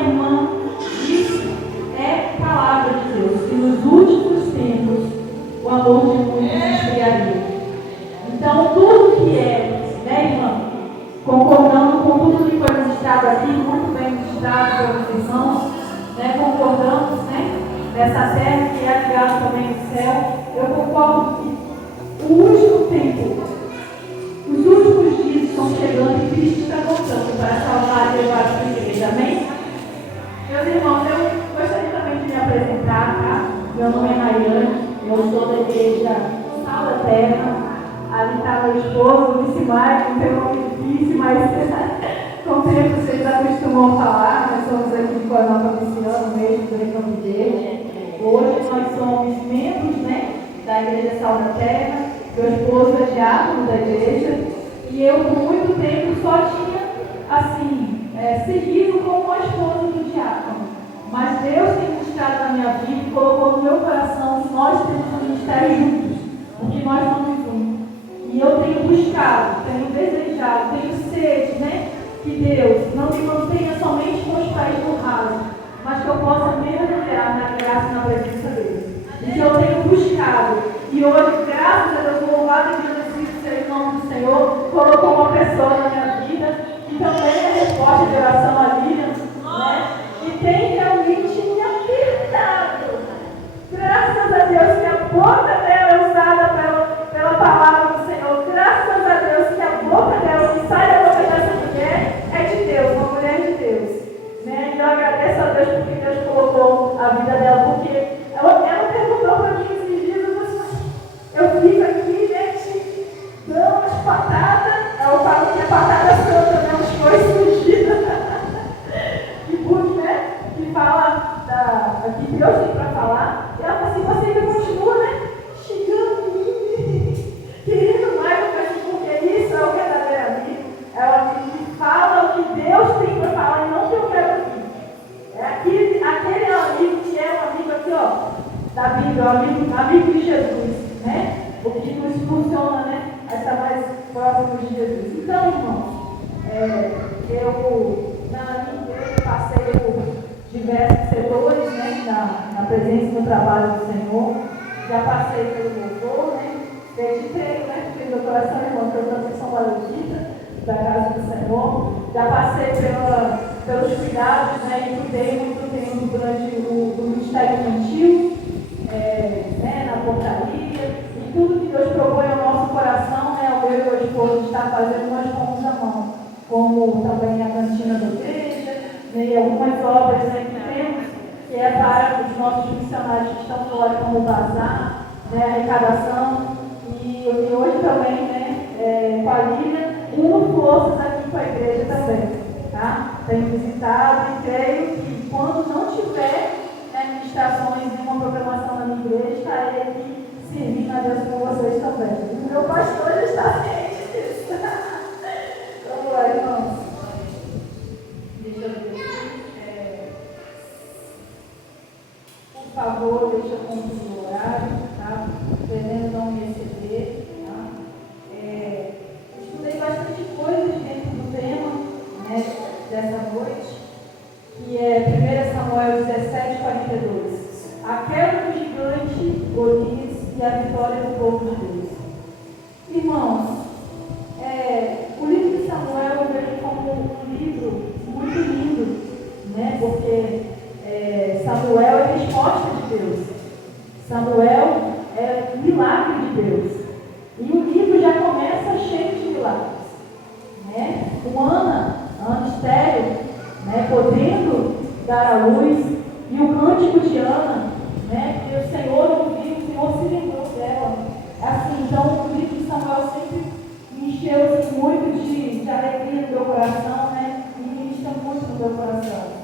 irmã disse, é palavra de Deus, que nos últimos tempos o amor de muitos esfriaria. Então, tudo que é, né, irmã, concordando com tudo que foi ministrado aqui, muito bem ministrado pelos irmãos, né, concordamos, né, nessa terra que é ligada também no céu. Eu concordo que o último tempo, os últimos dias estão chegando e Cristo está voltando para salvar e levar a sua igreja. Amém? Meus irmãos, eu gostaria também de me apresentar, tá? Meu nome é Mariane, eu sou da igreja Sal da Terra. Ali está meu esposo, o disse mais, não tem nome difícil, mas com o tempo vocês acostumam a falar. Nós somos aqui com a nova Luciana, mesmo do Recâmbio dele. Hoje nós somos membros, né, da igreja Sal da Terra. Meu esposo é diácono da igreja. E eu, por muito tempo, só tinha, assim, seguido como a esposa do diácono. Mas Deus tem ministrado na minha vida e colocou no meu coração que nós temos um ministério juntos, porque nós somos um. E eu tenho buscado, tenho desejado, tenho sede, né? Que Deus não me mantenha somente com os pés no raso, mas que eu possa mergulhar na graça e na presença dele. E que eu tenho buscado. E hoje, graças a Deus, louvado e agradecido seja o nome do Senhor, colocou uma pessoa na minha vida, que também é resposta de oração a Lívia, né? E tem realmente me apertado. Graças a Deus que a boca dela é usada pela palavra do Senhor. Graças a Deus que a boca dela, que sai da boca dessa mulher, é de Deus, uma mulher de Deus. Né? E eu agradeço a Deus porque Deus colocou a vida dela, porque ela perguntou para mim esses dias, eu fico aqui, né, te dando umas patadas, eu falo que é patada santa, né, umas coisas fugidas, que pude, né, que fala, que Deus tem para falar, e ela fala assim, você ainda continua, né, xingando mim, querendo mais, eu penso, porque isso é o verdadeiro amigo, ela me fala o que Deus tem para falar e não o que eu quero ouvir. É aquele amigo que é um amigo aqui, ó, da Bíblia, amigo de Jesus, né? O que nos impulsiona, né? A estar mais próximo de Jesus. Então, irmãos, eu na minha igreja passei por diversos setores, né? Na presença e no trabalho do Senhor. Já passei pelo louvor, né? Dediquei, né? Porque meu coração, irmão, que eu também sou valentita da casa do Senhor. Já passei pelos cuidados, né? E cuidei muito tempo durante o ministério infantil, né? Na portaria. E tudo que Deus propõe ao nosso coração, né? O meu esposo está fazendo, nós pomos a mão. Como também a cantina da igreja, né? E algumas obras, né, que temos, que é para os nossos missionários que estão fora, como o bazar, né? Arrecadação. E hoje também, né? Com a Lívia, uno forças aqui com a igreja também. Tá? Tenho visitado e creio que quando não tiver, né, ministrações e uma programação na minha igreja, estarei aqui servindo a Deus com vocês também. E o meu pastor já está ciente disso. Vamos lá, irmãos. Deixa eu ver aqui. Por favor, deixa eu cumprir o horário, tá? Pretendo não me exceder. Tá? Estudei bastante coisas dentro do tema, né, dessa noite, que é 1 Samuel 17:42. A queda do gigante Golias e a vitória do povo de Deus. Irmãos, o livro de Samuel eu vejo como um livro muito lindo, né, porque Samuel é resposta de Deus. Samuel é milagre de Deus. E o livro já começa cheio de milagres. Né? Com Ana estéril, né, podendo dar à luz, e o cântico de Ana, né, que o Senhor ouviu, o Senhor se lembrou dela. Assim, então, o livro de Samuel sempre me encheu assim, muito de alegria no meu coração, né, e me ministra muito no meu coração.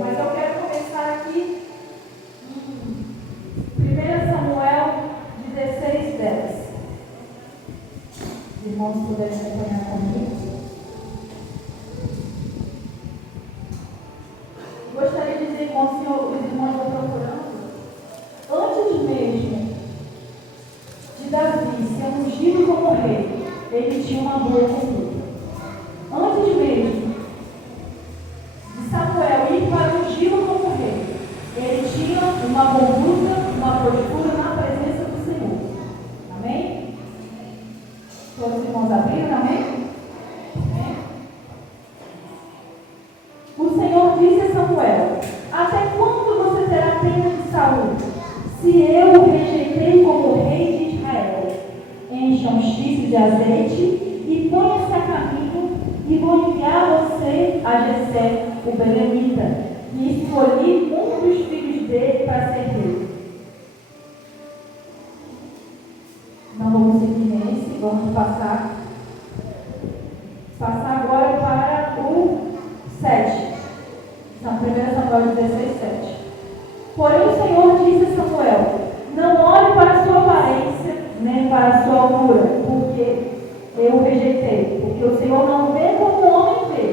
Mas eu quero começar aqui em 1 Samuel 16:10. Os irmãos puderem acompanhar comigo. Gostaria de dizer, irmão, se os irmãos estão procurando, antes mesmo de Davi ser ungido como rei, ele tinha uma boa conduta. Antes mesmo de Samuel ir para ungí-lo como rei, ele tinha uma conduta, uma postura na presença do Senhor. Amém? Todos os irmãos abriram, amém? Amém? O Senhor disse a Samuel: até quando você terá pena de Saul, se eu o rejeitei como rei de Israel? Encha um chifre de azeite e ponha-se a caminho, e vou enviar você a Jessé, o belemita, e escolhi um dos filhos dele para ser rei. Não vamos seguir nesse, vamos passar agora para o 7. Então, 1 Samuel 16, 7. Porém o Senhor disse a Samuel: não olhe para a sua aparência, nem para a sua altura, porque eu o rejeitei. Porque o Senhor não vê como o homem vê.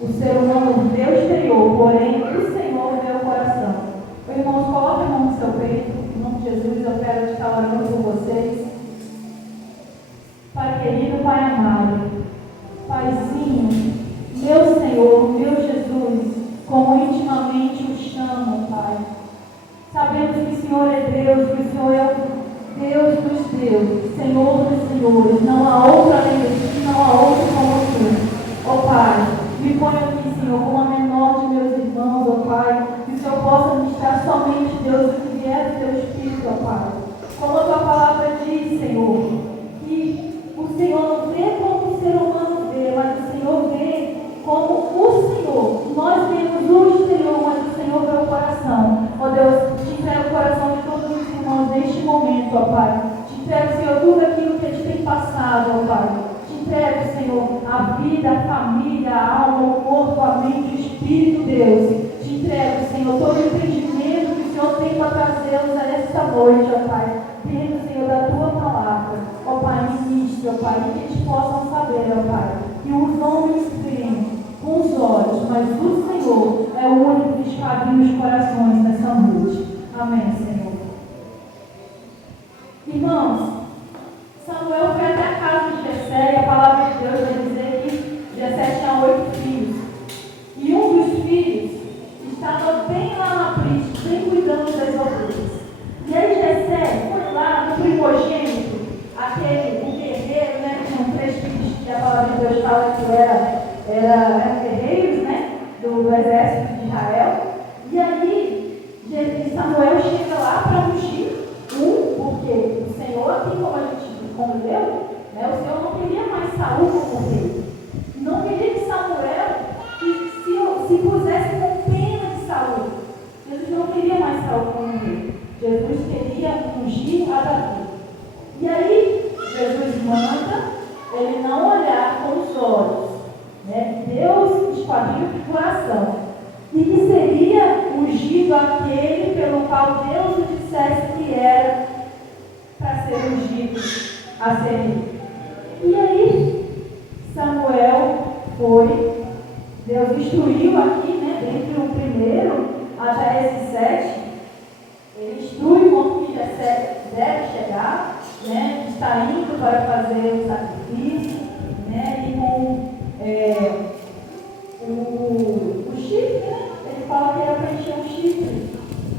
O ser humano vê o exterior, porém o Senhor vê o coração. Irmãos, coloquem a mão no seu peito. Em nome de Jesus, eu quero estar orando por vocês. Pai querido, Pai amado, Paizinho, meu Senhor, meu Jesus, como intimamente o chamo, Pai. Sabemos que o Senhor é Deus, que o Senhor é o Deus dos deuses, Senhor dos senhores. Não há outro além de ti, não há outro como tu. Ó Pai, me põe aqui, Senhor, como a menor de meus irmãos, ó Pai, que o Senhor possa me dar somente, Deus, o que vier do teu Espírito, ó Pai. Como a tua palavra diz, Senhor, que o Senhor não vê como o ser humano vê, mas o Senhor vê como o Senhor. Nós vemos o exterior, mas o Senhor vê o coração. Ó Deus, te entrego o coração de todos os irmãos neste momento, ó Pai. Te entrego, Senhor, tudo aquilo que eles têm passado, ó Pai. Te entrego, Senhor, a vida, a família, a alma, o corpo, a mente, o Espírito, Deus. Te entrego, Senhor, todo o entendimento que o Senhor tem para trazê-los a esta noite, ó Pai. Dentro, Senhor, da tua palavra. Ó Pai, ministra, ó Pai, que eles possam saber, ó Pai, que os homens veem com os olhos, mas o Senhor é o único que esquadrinha os corações nessa noite. Amém, Senhor. Irmãos, Samuel foi até a casa de Jessé e a palavra de Deus vai dizer que Jessé tinha 8 filhos. E um dos filhos estava bem lá na frente, bem cuidando das ovelhas. E aí Jessé foi lá no primogênito, o guerreiro, né? Tinham 3 filhos que a palavra de Deus fala que eram guerreiros, né? Do exército de Israel. E aí Samuel chega lá para ungir porque o Senhor, assim como a gente leu, né? O Senhor não queria mais Saul como rei. Não queria que Samuel se pusesse com pena de Saul. Jesus não queria mais Saul como rei. Jesus queria ungir a Davi. E aí, Jesus manda ele não olhar com os olhos, né? Deus esquadrinha o coração. E que seria ungido aquele pelo qual Deus o dissesse que era para ser ungido a ser rei. E aí, Samuel foi, Deus instruiu aqui, né? Dentre o primeiro até esse 7, ele instrui como que Jessé deve chegar, né? Está indo para fazer o sacrifício, né? E com o chifre, né? Ele fala que era para encher um chifre,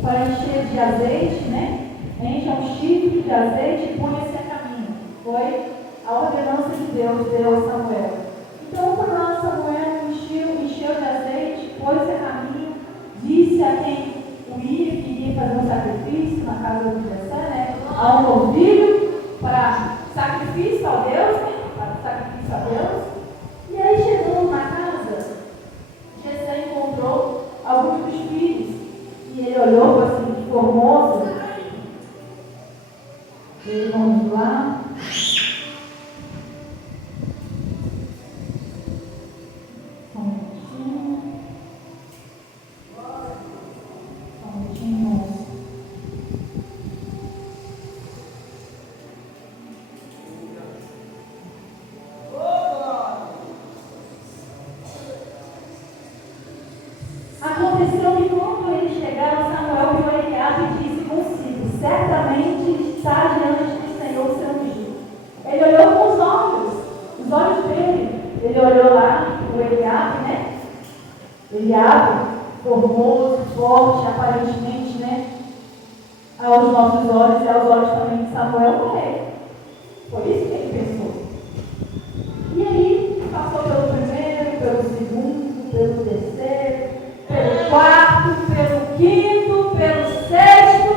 para encher de azeite, né? Enche um chifre de azeite e põe-se a caminho. Foi a ordenança de Deus deu a Samuel. Então, quando lá Samuel encheu de azeite, pôs-se a caminho, disse a quem que iria fazer um sacrifício na casa de Jessé, né? A um novilho para sacrifício a Deus, né? Para sacrifício a Deus. E aí, chegando na casa, Jessé encontrou alguns dos filhos. E ele olhou assim, formoso. E vamos lá. Só um minutinho. Aconteceu que quando eles chegaram, Samuel viu Eliabe e disse consigo: certamente está diante do Senhor seu ungido. Ele olhou com os olhos dele. Ele olhou lá o Eliabe, né? Eliabe, formoso, forte, aparentemente, né? Aos nossos olhos e aos olhos também de Samuel, o rei. Foi isso que ele pensou. E aí, passou pelo primeiro, pelo segundo, pelo terceiro, pelo quarto, pelo quinto, pelo sexto.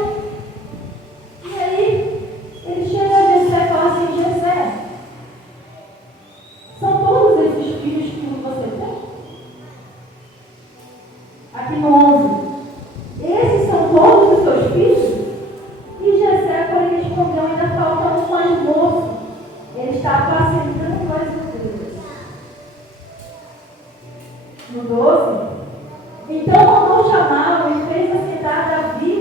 E aí, ele chega a Jessé e fala assim: Jessé, são todos esses filhos que você tem? Aqui no 11. Esses são todos os seus filhos? E Jessé, quando ele respondeu, ainda falta um mais moço. Ele está apacentando as ovelhas. No 12. Então mandou chamá-lo e fez assentar Davi.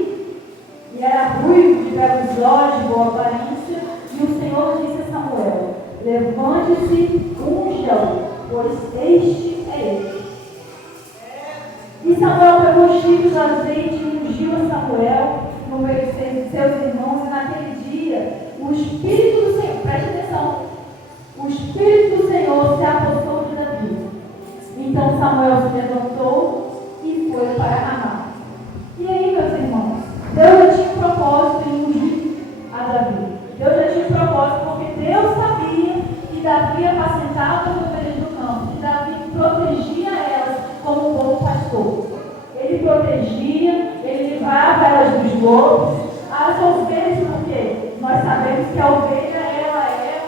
E era ruivo, de belos olhos, de boa aparência. E o Senhor disse a Samuel: levante-se, unja-o, pois este é ele. E Samuel pegou chifres de azeite e ungiu a Samuel no meio de seus irmãos. E naquele dia, o Espírito do Senhor, preste atenção, o Espírito do Senhor se apossou de Davi. Então Samuel se levantou e foi para Ramá. E aí, meus irmãos, Deus já tinha um propósito em ungir a Davi. Deus já tinha um propósito, porque Deus sabia que Davi apacentava as ovelhas do campo, que Davi protegia elas como um bom pastor. Ele protegia, ele livrava elas dos lobos. As ovelhas, porque nós sabemos que a ovelha ela é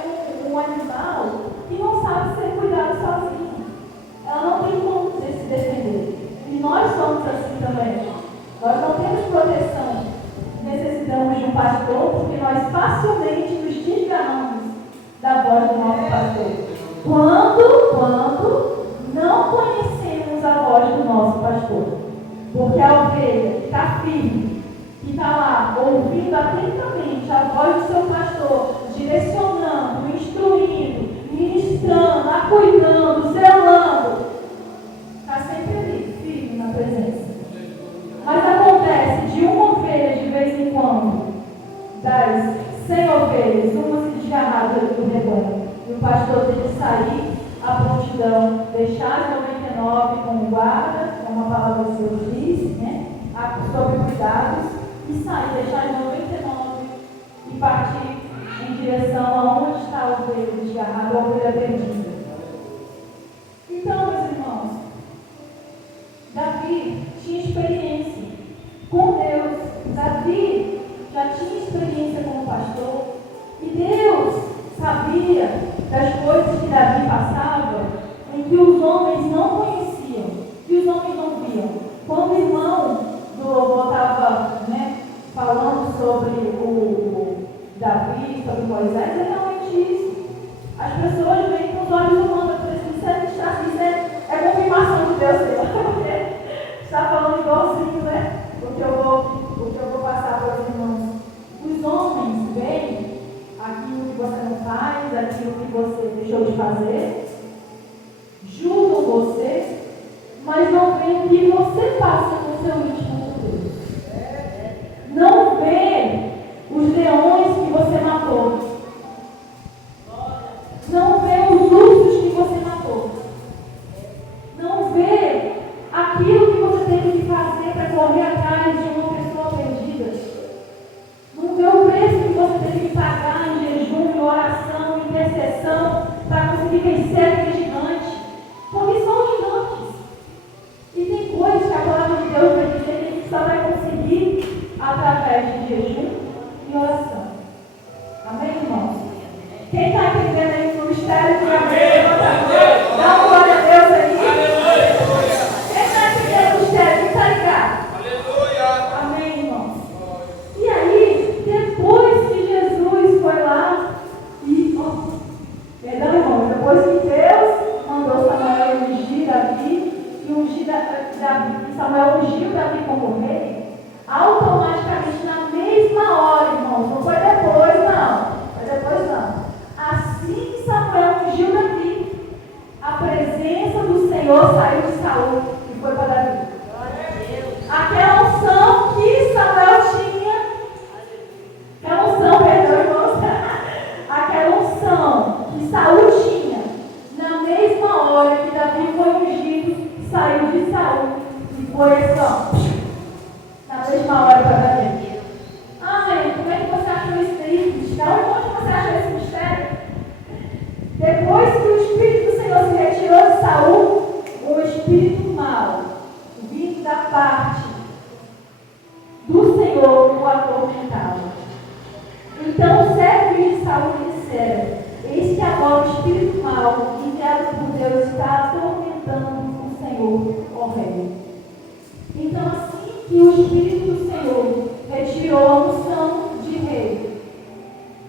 um animal que não sabe ser cuidado sozinho. Ela não tem como se defender. E nós somos assim também. Nós não temos proteção. Necessitamos de um pastor, porque nós facilmente nos desgarramos da voz do nosso pastor. Quando não conhecemos a voz do nosso pastor. Porque a ovelha que está firme, que está lá ouvindo atentamente a voz do seu pastor, direcionando, instruindo, ministrando, acuidando, zelando, está sempre ali, firme na presença. Mas acontece de uma ovelha de vez em quando, das 100 ovelhas, uma se desgarrar do rebanho, e o pastor tem que sair à prontidão, deixar as 99 como guarda, como a palavra do Senhor diz, né? Sobre cuidados, e sair, deixar as 99 e partir em direção aonde está a ovelha desgarrada, a ovelha perdida. Então, meus irmãos, Davi tinha experiência com Deus. Davi já tinha experiência como pastor. E Deus sabia das coisas que Davi passava, em que os homens não conheciam, que os homens não viam. Quando o irmão do louvor estava, falando sobre o Davi, sobre Moisés, é realmente isso. As pessoas veem com os olhos humanos, isso é confirmação de Deus, porque está falando igualzinho, né? O que eu vou passar para os irmãos. Os homens veem aquilo que você não faz, aquilo que você deixou de fazer, julgam você, mas não veem o que você passa com o seu íntimo com Deus. Não vê os leões que você matou. Não vê os ursos que você matou. Não vê aquilo que você teve que fazer para correr atrás de uma pessoa perdida. Não vê o preço que você teve que pagar em jejum, em oração, em intercessão, para conseguir vencer aquele gigante. Porque são gigantes. E tem coisas que a palavra de Deus vai dizer que a gente só vai conseguir através de jejum e oração. Amém, irmãos? Quem está entendendo aí no mistério de amém? Dá uma glória a Deus aí. Quem está entendendo o mistério? Quem está ligado? Aleluia. Amém, irmãos? E aí, depois que Jesus foi lá perdão, irmão, depois que Deus mandou Samuel ungir Davi, e Samuel ungiu Davi como rei, automaticamente, na mesma hora, irmãos, não foi depois não. Assim que Samuel ungiu Davi, a presença do Senhor saiu de Saul e foi para Davi. Aquela unção que Samuel tinha, aquela unção que Saul tinha, na mesma hora que Davi foi ungido, saiu de Saul e foi assim, ó, na mesma hora para Davi. Ah, mãe, como é que você achou isso daí? Da onde você achou esse mistério? Depois que o Espírito do Senhor se retirou de Saul, o Espírito mau, vindo da parte do Senhor, o atormentava. Então o servo de Saul dissera: eis que agora o Espírito mau, enviado por Deus, está atormentando o Senhor, ó Rei. Então, assim que o Espírito do Senhor retirou a unção de rei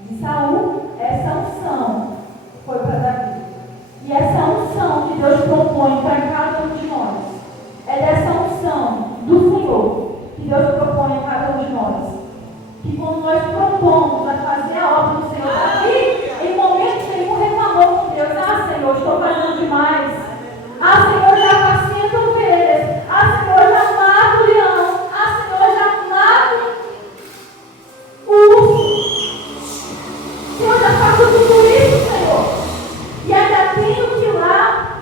de Saul, essa unção foi para Davi. E essa unção que Deus propõe para cada um de nós, é dessa unção do Senhor que Deus propõe a cada um de nós. Que quando nós propomos a fazer a obra do Senhor aqui, em momentos nenhum reclamou com Deus: ah, Senhor, estou fazendo demais. Ah, Senhor, já apacenta ovelhas. Ah, Senhor, já mato o leão. Ah, Senhor, já mato o urso. Senhor, já faço tudo isso, Senhor. E ainda tenho que ir lá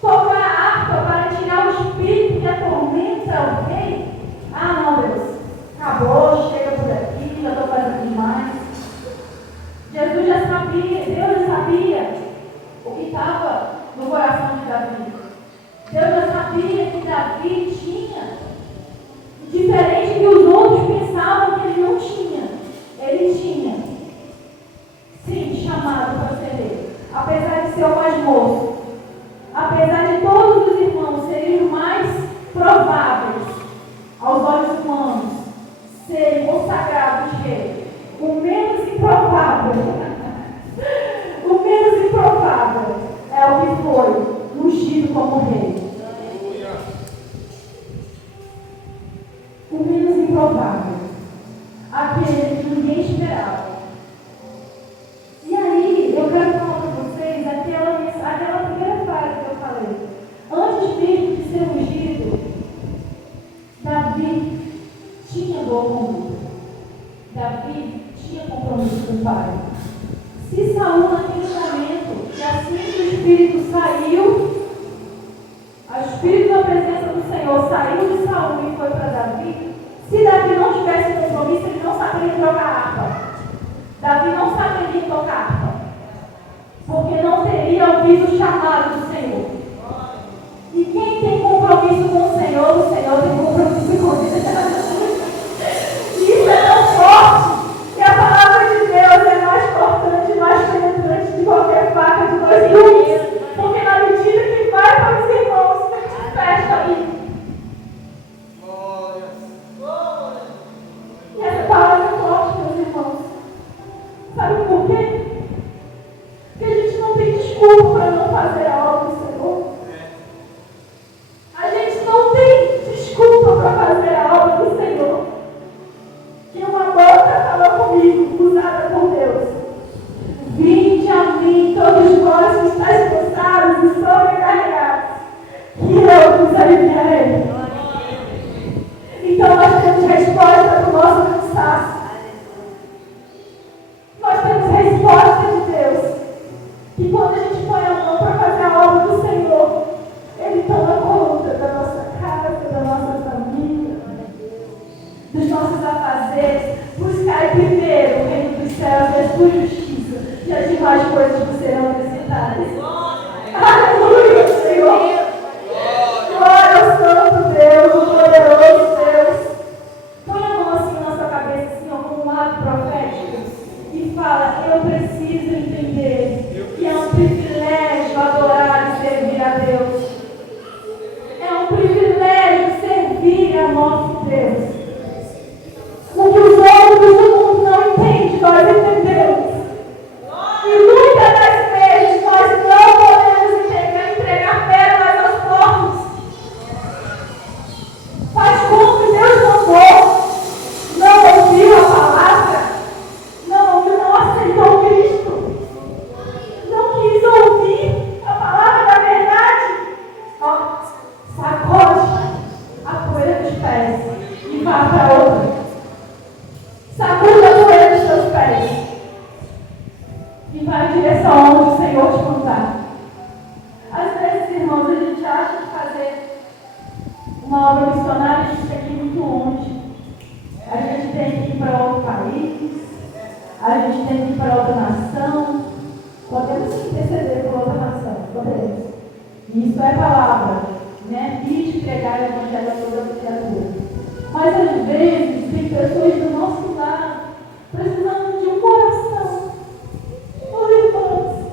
tocar a harpa para tirar o espírito que atormenta o rei. Ah, não, Deus. Acabou, chega por aqui, já estou fazendo demais. Jesus já sabia, Deus já sabia o que estava no coração de Davi. Deus já sabia que Davi tinha, diferente que os outros pensavam que ele não tinha. Ele tinha, sim, chamado para ser rei. Apesar de ser o mais moço, apesar de todos os irmãos serem os mais prováveis aos olhos humanos, serem consagrados rei, o menos improvável, o menos improvável é o que foi ungido como rei. O menos improvável, aquele que ninguém esperava. E aí, eu quero falar para vocês aquela primeira frase que eu falei. Antes mesmo de ser ungido, Davi tinha boa conduta. Davi tinha compromisso com o Pai. Se Saul, naquele momento, que assim que o Espírito saiu, o Espírito da presença do Senhor saiu de Saul e foi para Davi, se Davi não tivesse compromisso, ele não saberia tocar harpa. Davi não saberia tocar harpa, porque não teria ouvido o chamado do Senhor. E quem tem compromisso com o Senhor tem compromisso com ele. Isso é tão forte que a palavra de Deus é mais cortante, mais penetrante de qualquer faca de dois gumes. Porque na medida que vai para os irmãos, fecha ali. E essa palavra é forte, meus irmãos. Sabe por quê? Porque a gente não tem desculpa para não fazer a obra uma obra missionária, a gente tem que ir muito longe. A gente tem que ir para outro país, a gente tem que ir para outra nação. Podemos interceder por outra nação, podemos. Isso é palavra, né? E pregar o evangelho a toda a criatura. Mas às vezes tem pessoas do nosso lado precisando de um coração. Oh, irmãos,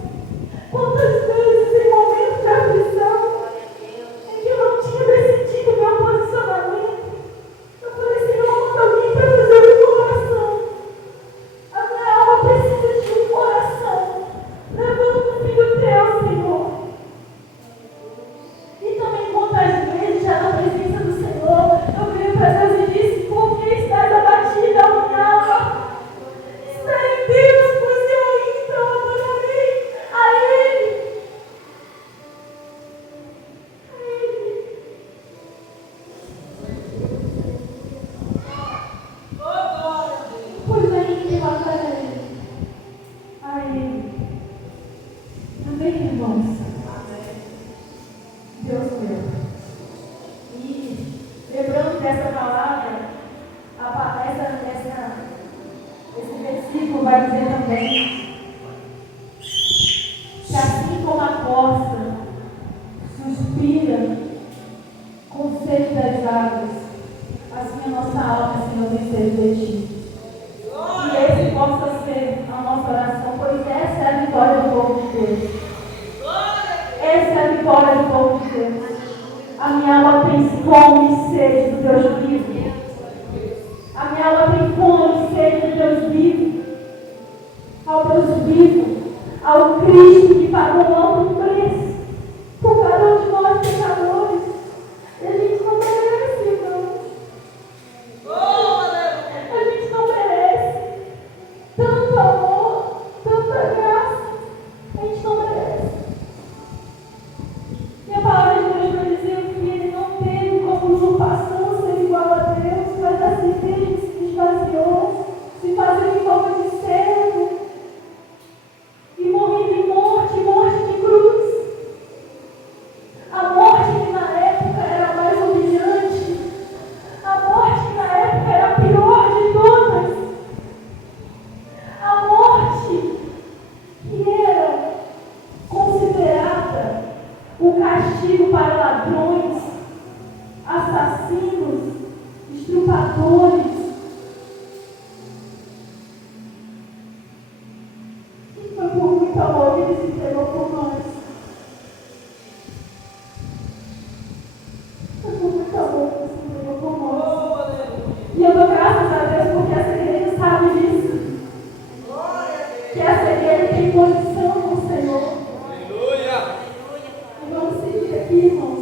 quantas vezes em momentos de aflição em que eu não tinha decidido meu posicionamento, eu falei, Senhor, manda alguém para fazer o meu coração. A minha alma precisa de um coração. Levanta um filho teu, Senhor. E também quantas vezes, já na presença do Senhor, eu virei para Deus e disse, por que estás abatida, a minha alma? Está em Deus, pois eu ainda adorarei a Ele. A Ele. Pois ainda eu adorarei a Ele. Amém, irmãos? Deus meu. E lembrando dessa palavra, esse versículo vai dizer também que assim como a corça suspira com sede das águas, assim a nossa alma, Senhor, tem sede de Ti. Que esse possa ser a nossa oração, pois essa é a vitória do povo de Deus. Essa é a vitória do povo de Deus. A minha alma tem fome e sede do Deus vivo. A minha alma tem fome e sede do Deus vivo. Ao Deus vivo, ao Cristo que pagou um alto preço por cada um de nós pecadores. E a gente não merece, irmãos. A gente não merece tanto amor, tanta graça. A gente não merece. E a palavra de Deus vai dizer que ele não teve como usurpação ser igual a Deus, mas a si mesmo se esvaziou, se fazendo em forma de servo e morrendo em morte de cruz. A morte que na época era a mais humilhante, a morte que na época era a pior de todas, a morte que era considerada o castigo para ladrões, assassinos, estrupadores. E foi por muito amor que ele se entregou por nós. Foi por muito amor que ele se entregou por nós. E eu dou graças a Deus porque essa igreja sabe disso. Que essa igreja tem posição com o Senhor. E vamos seguir aqui, irmãos.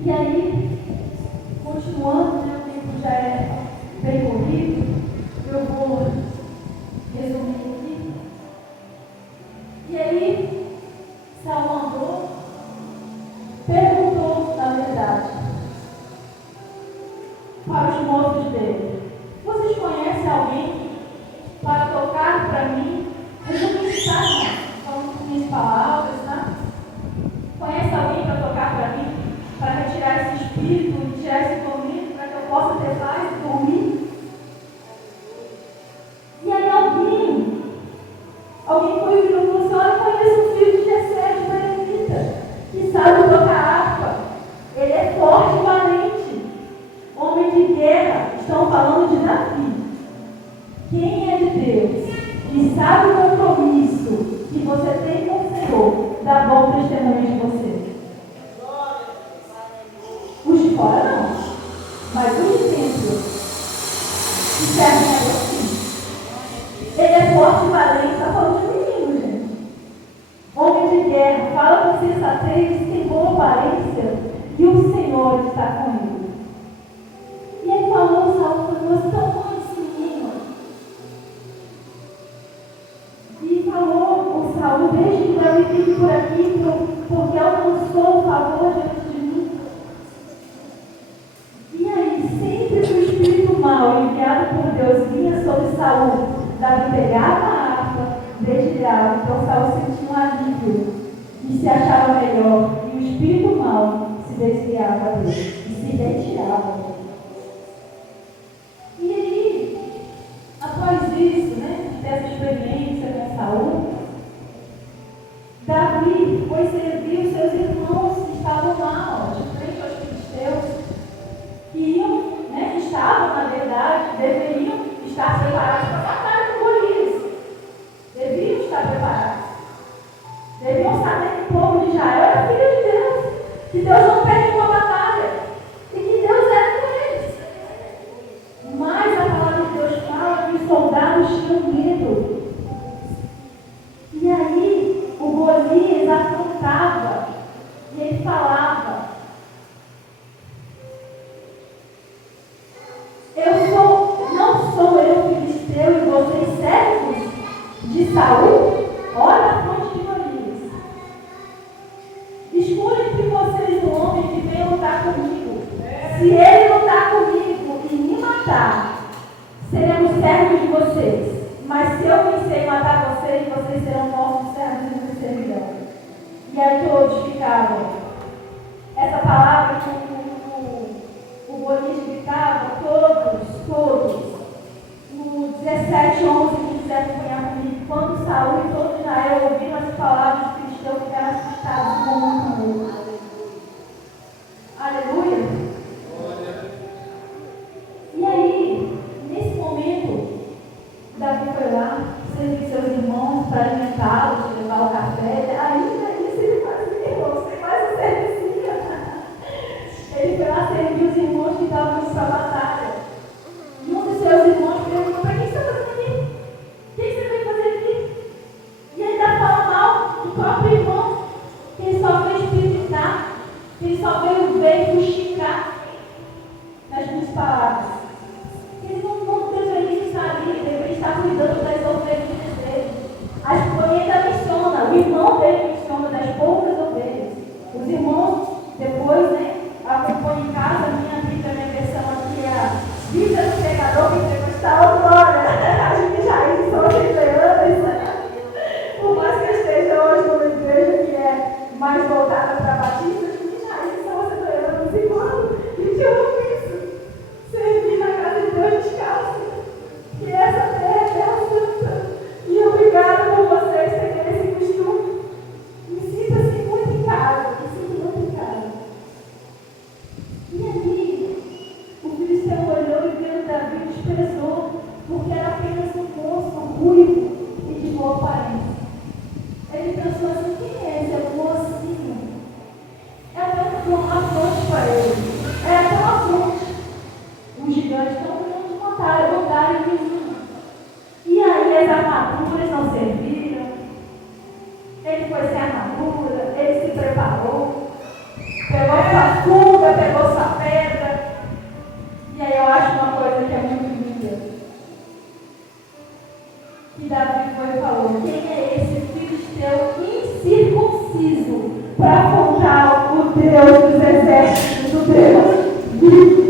E aí, continuando, né, o tempo já é bem corrido, eu vou resumir aqui. E aí, Salvador perguntou, na verdade, para os moços dele: vocês conhecem alguém para tocar para mim? Eu não me está, falando com minhas palavras, tá? Conhece alguém para tocar para mim? Para retirar esse espírito e tirar esse tormento, para que eu possa ter paz e dormir? E aí alguém foi e falou assim: olha, conheço um filho de Jessé, de Belemita, que sabe tocar harpa. Ele é forte e valente, homem de guerra. Estão falando de Davi. Quem é de Deus e sabe o compromisso que você tem com o Senhor, dá bom testemunho de você. Os de fora não, mas os de dentro que servem a Deus sim. Ele é forte e valente, está falando de menino, gente. Homem de guerra, fala com sensatez, tem boa aparência, e o Senhor está com ele. E ele falou, Saul, você tão bom esse menino. E falou o Saul: deixe que Davi fique por aqui, porque alcançou o favor diante de mim. E aí, sempre que o espírito mau enviado por Deus vinha sobre Saul, Davi pegava a harpa, dedilhava. Então Saul Saul sentiu um alívio e se achava melhor, e o espírito mau se desviava dele e se retirava. E aí, após isso, né, dessa experiência com Saul, Davi foi servir os seus irmãos que estavam lá, de frente aos filisteus, que iam, né, estavam, na verdade, deveriam estar preparados para a batalha com Golias. Deviam estar preparados. Deviam saber que o povo de Israel era filho de Deus, que Deus não perde uma batalha e que Deus era com eles. Mas a palavra de Deus fala que os soldados tinham medo. E aí o Golias afrontava e ele falava: não sou eu filisteu e vocês servos de Saul? Olha a fonte de Golias. Escolha entre vocês um homem que venha lutar comigo. Se ele lutar comigo e me matar, seremos servos de vocês. Mas se eu vencer e matar vocês, vocês serão nossos servos e me servirão. E aí todos ficavam. Essa palavra que o Golias gritava, todos. No 17, 11, quem quiser acompanhar comigo, quando Saul e todo Israel ouviram as palavras, os cristãos ficaram assustados com o temor. Aleluia. E aí, nesse momento, Davi foi lá, servir seus irmãos para alimentá-los, levar o café. Ainda isso ele fazia, irmãos, tem mais um serviço. Ele foi lá servir os irmãos que estavam indo para a batalha. E um dos seus irmãos perguntou: para que você está fazendo aqui? O que você veio fazer aqui? E ele ainda fala mal do próprio irmão, que ele só veio espiritar, que ele só veio fuxicar nas minhas palavras. Ele não deveria estar ali, ele deveria estar cuidando das ovelhas dele. Ele ainda menciona, o irmão dele menciona das poucas ovelhas. Os irmãos, depois, né, acompanham em casa, minha versão aqui é a vida do pecador que depois está outrora. A gente já são assembleanos. Por mais que eu esteja hoje numa igreja que é mais voltada para batistas, a gente já são assembleanos. E quando a gente ouve isso, servir na casa de Deus descalço, que essa terra é terra santa. E obrigado por vocês terem esse costume. Me sinto assim muito em casa. E aí, o filisteu olhou e vendo Davi e desprezou, porque era apenas um moço ruivo e de boa aparência. Ele pensou assim: quem é esse mocinho? É até um afronte para ele. É até um afronte. Os gigantes estão tentando desmontar, botar em menino. E aí as armaduras não serviram. Ele foi sem armadura, ele se preparou. Pegou sua fuga, pegou sua pedra. E aí eu acho uma coisa que é muito linda. Que Davi foi e falou: quem é esse filisteu incircunciso para afrontar o Deus dos exércitos, o Deus vivo?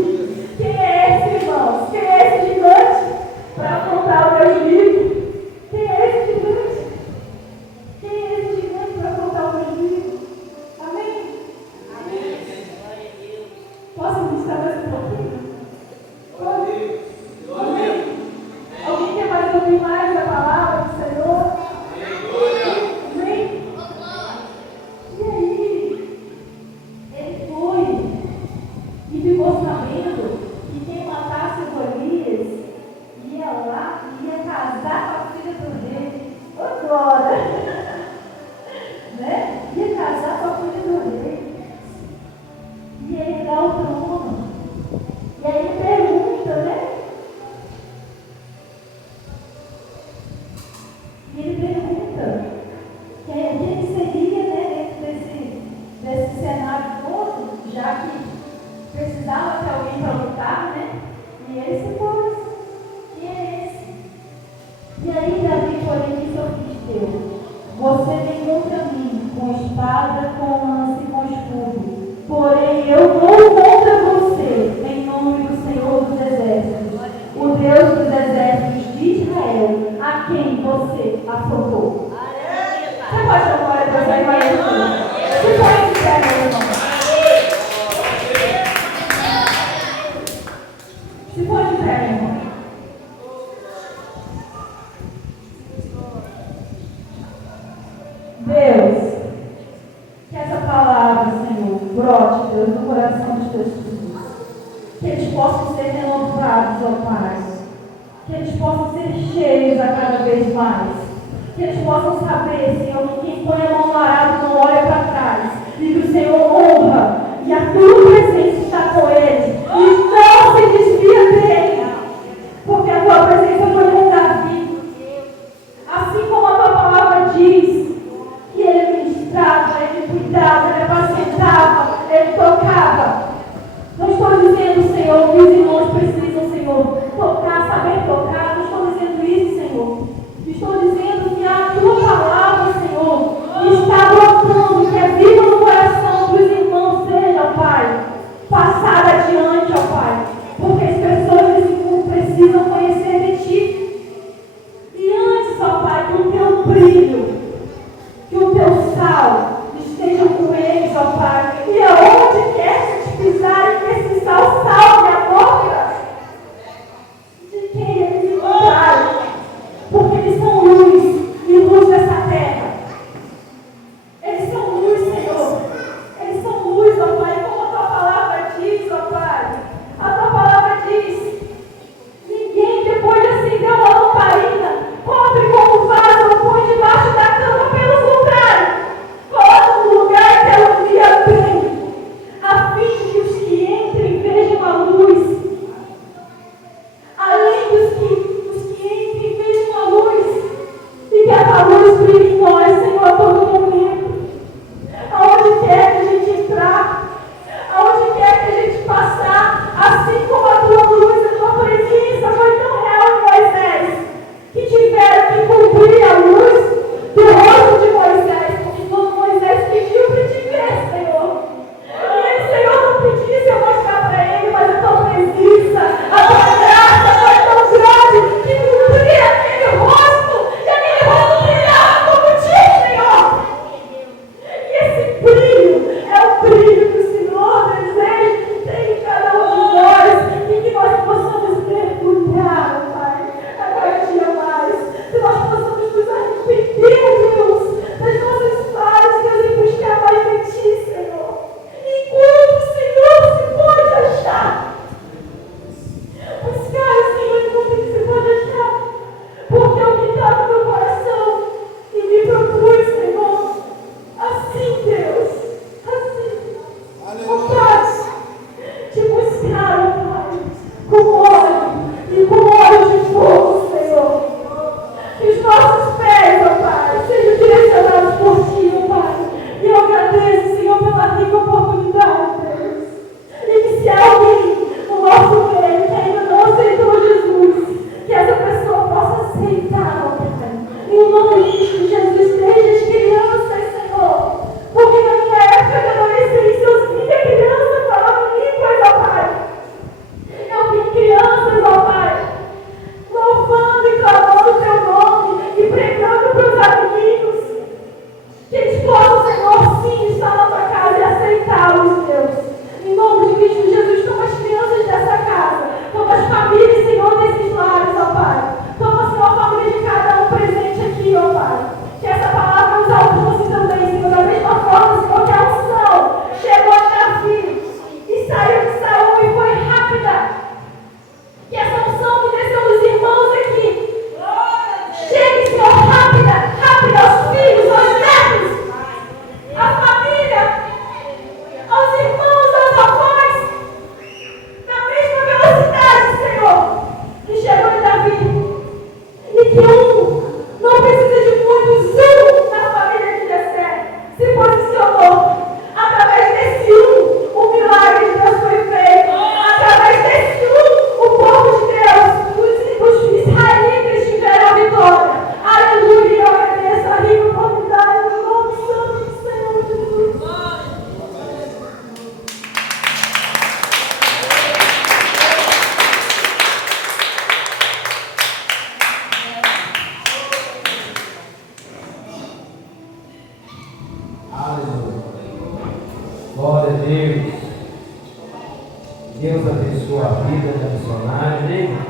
Quem é esse, irmãos? Quem é esse gigante para afrontar o Deus vivo? Quem é esse gigante? Quem é esse gigante para afrontar o Deus vivo? Amém? Posso buscar mais um pouquinho? Alguém quer mais ouvir mais a palavra do Senhor? Amém? E aí, ele foi e ficou sabendo que quem matasse o Golias ia lá e ia casar com a filha do rei. Ô glória! Né? Ia casar com a filha do rei. Ia herdar o trono. E aí ele pergunta, né? E ele pergunta quem seria, né, dentro desse cenário todo, já que precisava ter alguém para lutar, né? E ele se pôs. Quem é esse? E aí Davi, porém, disse ao filisteu: você vem contra mim com espada, com lança e com escudo. Porém, eu vou contra você em nome do Senhor dos Exércitos, o Deus dos Exércitos de Israel, a quem você afrontou. vai parecer. Se põe de pé, meu irmão. Se põe de pé, meu irmão. Deus, que essa palavra, Senhor, brote, Deus, no coração dos teus filhos. Que eles possam ser renovados, ó Pai. Que eles possam ser cheios a cada vez mais. Que eles possam saber, Senhor, que quem põe a mão no arado não olha para trás. E que o Senhor honra. E a tua presença está com eles. E não se desvia dele. Porque a tua presença foi com Davi. Assim como a tua palavra diz. Que ele ministrava, ele cuidava, ele apacentava, ele tocava. Não estou dizendo, Senhor, que os irmãos precisam, Senhor, tocar, saber tocar. Não estou dizendo isso, Senhor. Estou dizendo que a tua palavra, Senhor, está brotando, que é viva no coração dos irmãos, seja, Pai, passada adiante, ó Pai. Porque as pessoas desse mundo precisam conhecer de Ti. E antes, ó Pai, que o teu brilho, que o teu sal esteja com eles, ó Pai. E aonde quer que te pisarem, que esse sal salve a boca de quem eles encontrarem. Porque eles são luz e luz dessa terra. Eles são luz, Senhor. Eles são luz, ó Pai. Como a tua palavra diz, ó Pai. A tua palavra diz: ninguém, depois de acender uma lamparina, compre como vaso ou põe debaixo da cama. Pelo contrário, coloca no lugar que ela via bem. Deus. Deus abençoe a vida da missionária, né?